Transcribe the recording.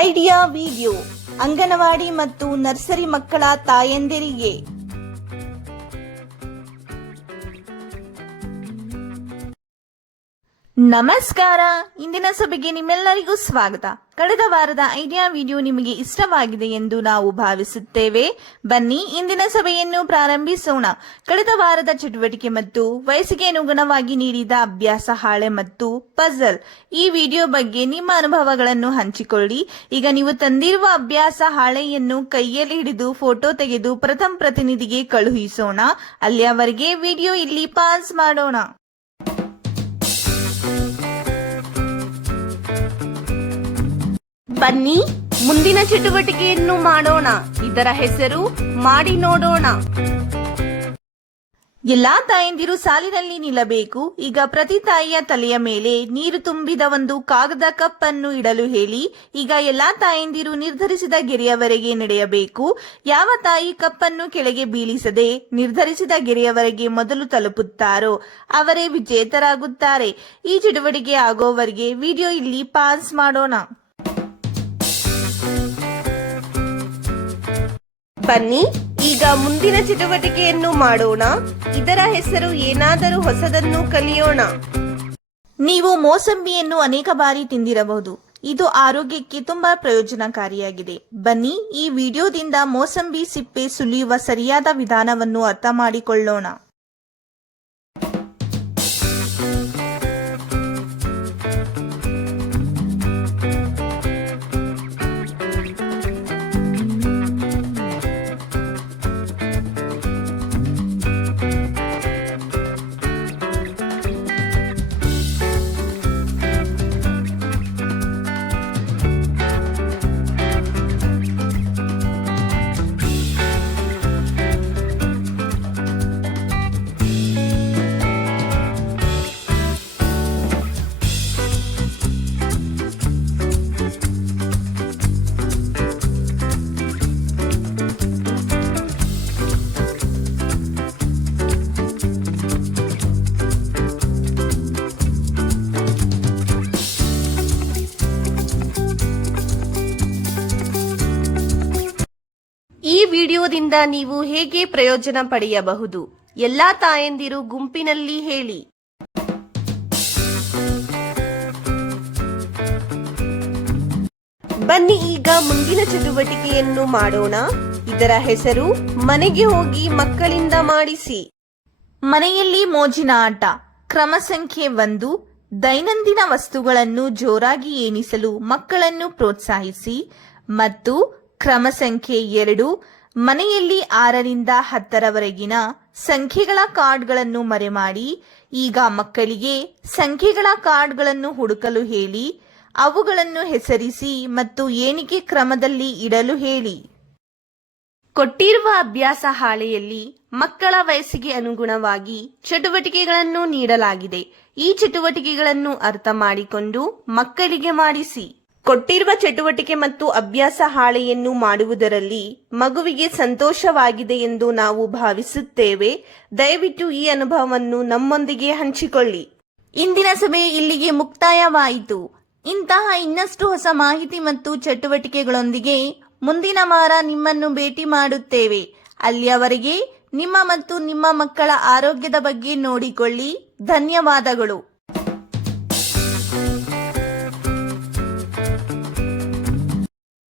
Idea video anganwadi ಮತ್ತು nursery ಮಕ್ಕಳ ತಾಯಂದಿರಿಗೆ ನಮಸ್ಕಾರ. ಇಂದಿನ ಸಭೆಗೆ ನಿಮ್ಮೆಲ್ಲರಿಗೂ ಸ್ವಾಗತ. ಕಳೆದ ವಾರದ ಐಡಿಯಾ ವಿಡಿಯೋ ನಿಮಗೆ ಇಷ್ಟವಾಗಿದೆ ಎಂದು ನಾವು ಭಾವಿಸುತ್ತೇವೆ. ಬನ್ನಿ ಇಂದಿನ ಸಭೆಯನ್ನು ಪ್ರಾರಂಭಿಸೋಣ. ಕಳೆದ ವಾರದ ಚಟುವಟಿಕೆ ಮತ್ತು ವಯಸ್ಸಿಗೆ ಅನುಗುಣವಾಗಿ ನೀಡಿದ ಅಭ್ಯಾಸ ಹಾಳೆ ಮತ್ತು ಪಜಲ್ ಈ ವಿಡಿಯೋ ಬಗ್ಗೆ ನಿಮ್ಮ ಅನುಭವಗಳನ್ನು ಹಂಚಿಕೊಳ್ಳಿ. ಈಗ ನೀವು ತಂದಿರುವ ಅಭ್ಯಾಸ ಹಾಳೆಯನ್ನು ಕೈಯಲ್ಲಿ ಹಿಡಿದು ಫೋಟೋ ತೆಗೆದು ಪ್ರಥಮ ಪ್ರತಿನಿಧಿಗೆ ಕಳುಹಿಸೋಣ. ಅಲ್ಲಿಯವರೆಗೆ ವಿಡಿಯೋ ಇಲ್ಲಿ ಪಾಸ್ ಮಾಡೋಣ. ಬನ್ನಿ ಮುಂದಿನ ಚಟುವಟಿಕೆಯನ್ನು ಮಾಡೋಣ. ಇದರ ಹೆಸರು ಮಾಡಿ ನೋಡೋಣ. ಎಲ್ಲಾ ತಾಯಂದಿರು ಸಾಲಿನಲ್ಲಿ ನಿಲ್ಲಬೇಕು. ಈಗ ಪ್ರತಿ ತಾಯಿಯ ತಲೆಯ ಮೇಲೆ ನೀರು ತುಂಬಿದ ಒಂದು ಕಾಗದ ಕಪ್ ಅನ್ನು ಇಡಲು ಹೇಳಿ. ಈಗ ಎಲ್ಲಾ ತಾಯಂದಿರು ನಿರ್ಧರಿಸಿದ ಗೆರೆಯವರೆಗೆ ನಡೆಯಬೇಕು. ಯಾವ ತಾಯಿ ಕಪ್ ಅನ್ನು ಕೆಳಗೆ ಬೀಳಿಸದೆ ನಿರ್ಧರಿಸಿದ ಗೆರೆಯವರೆಗೆ ಮೊದಲು ತಲುಪುತ್ತಾರೋ ಅವರೇ ವಿಜೇತರಾಗುತ್ತಾರೆ. ಈ ಚಟುವಟಿಕೆ ಆಗೋವರೆಗೆ ವಿಡಿಯೋ ಇಲ್ಲಿ ಪಾಸ್ ಮಾಡೋಣ. ಬನ್ನಿ ಈಗ ಮುಂದಿನ ಚಟುವಟಿಕೆಯನ್ನು ಮಾಡೋಣ. ಇದರ ಹೆಸರು ಏನಾದರೂ ಹೊಸದನ್ನು ಕಲಿಯೋಣ. ನೀವು ಮೋಸಂಬಿಯನ್ನು ಅನೇಕ ಬಾರಿ ತಿಂದಿರಬಹುದು. ಇದು ಆರೋಗ್ಯಕ್ಕೆ ತುಂಬಾ ಪ್ರಯೋಜನಕಾರಿಯಾಗಿದೆ. ಬನ್ನಿ ಈ ವಿಡಿಯೋದಿಂದ ಮೋಸಂಬಿ ಸಿಪ್ಪೆ ಸುಲಿಯುವ ಸರಿಯಾದ ವಿಧಾನವನ್ನು ಅರ್ಥ ಮಾಡಿಕೊಳ್ಳೋಣ. ಈ ವಿಡಿಯೋದಿಂದ ನೀವು ಹೇಗೆ ಪ್ರಯೋಜನ ಪಡೆಯಬಹುದು? ಎಲ್ಲಾ ತಾಯಂದಿರು ಗುಂಪಿನಲ್ಲಿ ಹೇಳಿ. ಬನ್ನಿ ಈಗ ಮುಂದಿನ ಚಟುವಟಿಕೆಯನ್ನು ಮಾಡೋಣ. ಇದರ ಹೆಸರು ಮನೆಗೆ ಹೋಗಿ ಮಕ್ಕಳಿಂದ ಮಾಡಿಸಿ. ಮನೆಯಲ್ಲಿ ಮೋಜಿನ ಆಟ. ಕ್ರಮ ಸಂಖ್ಯೆ 1, ದೈನಂದಿನ ವಸ್ತುಗಳನ್ನು ಜೋರಾಗಿ ಎಣಿಸಲು ಮಕ್ಕಳನ್ನು ಪ್ರೋತ್ಸಾಹಿಸಿ. ಮತ್ತು ಕ್ರಮ ಸಂಖ್ಯೆ 2, ಮನೆಯಲ್ಲಿ 6ರಿಂದ 10ರವರೆಗಿನ ಸಂಖ್ಯೆಗಳ ಕಾರ್ಡ್ಗಳನ್ನು ಮರೆಮಾಡಿ. ಈಗ ಮಕ್ಕಳಿಗೆ ಸಂಖ್ಯೆಗಳ ಕಾರ್ಡ್ಗಳನ್ನು ಹುಡುಕಲು ಹೇಳಿ. ಅವುಗಳನ್ನು ಹೆಸರಿಸಿ ಮತ್ತು ಎಣಿಕೆ ಕ್ರಮದಲ್ಲಿ ಇಡಲು ಹೇಳಿ. ಕೊಟ್ಟಿರುವ ಅಭ್ಯಾಸ ಹಾಳೆಯಲ್ಲಿ ಮಕ್ಕಳ ವಯಸ್ಸಿಗೆ ಅನುಗುಣವಾಗಿ ಚಟುವಟಿಕೆಗಳನ್ನು ನೀಡಲಾಗಿದೆ. ಈ ಚಟುವಟಿಕೆಗಳನ್ನು ಅರ್ಥ ಮಾಡಿಕೊಂಡು ಮಕ್ಕಳಿಗೆ ಮಾಡಿಸಿ. ಕೊಟ್ಟಿರುವ ಚಟುವಟಿಕೆ ಮತ್ತು ಅಭ್ಯಾಸ ಹಾಳೆಯನ್ನು ಮಾಡುವುದರಲ್ಲಿ ಮಗುವಿಗೆ ಸಂತೋಷವಾಗಿದೆ ಎಂದು ನಾವು ಭಾವಿಸುತ್ತೇವೆ. ದಯವಿಟ್ಟು ಈ ಅನುಭವವನ್ನು ನಮ್ಮೊಂದಿಗೆ ಹಂಚಿಕೊಳ್ಳಿ. ಇಂದಿನ ಸಭೆ ಇಲ್ಲಿಗೆ ಮುಕ್ತಾಯವಾಯಿತು. ಇಂತಹ ಇನ್ನಷ್ಟು ಹೊಸ ಮಾಹಿತಿ ಮತ್ತು ಚಟುವಟಿಕೆಗಳೊಂದಿಗೆ ಮುಂದಿನ ವಾರ ನಿಮ್ಮನ್ನು ಭೇಟಿ ಮಾಡುತ್ತೇವೆ. ಅಲ್ಲಿಯವರೆಗೆ ನಿಮ್ಮ ಮತ್ತು ನಿಮ್ಮ ಮಕ್ಕಳ ಆರೋಗ್ಯದ ಬಗ್ಗೆ ನೋಡಿಕೊಳ್ಳಿ. ಧನ್ಯವಾದಗಳು.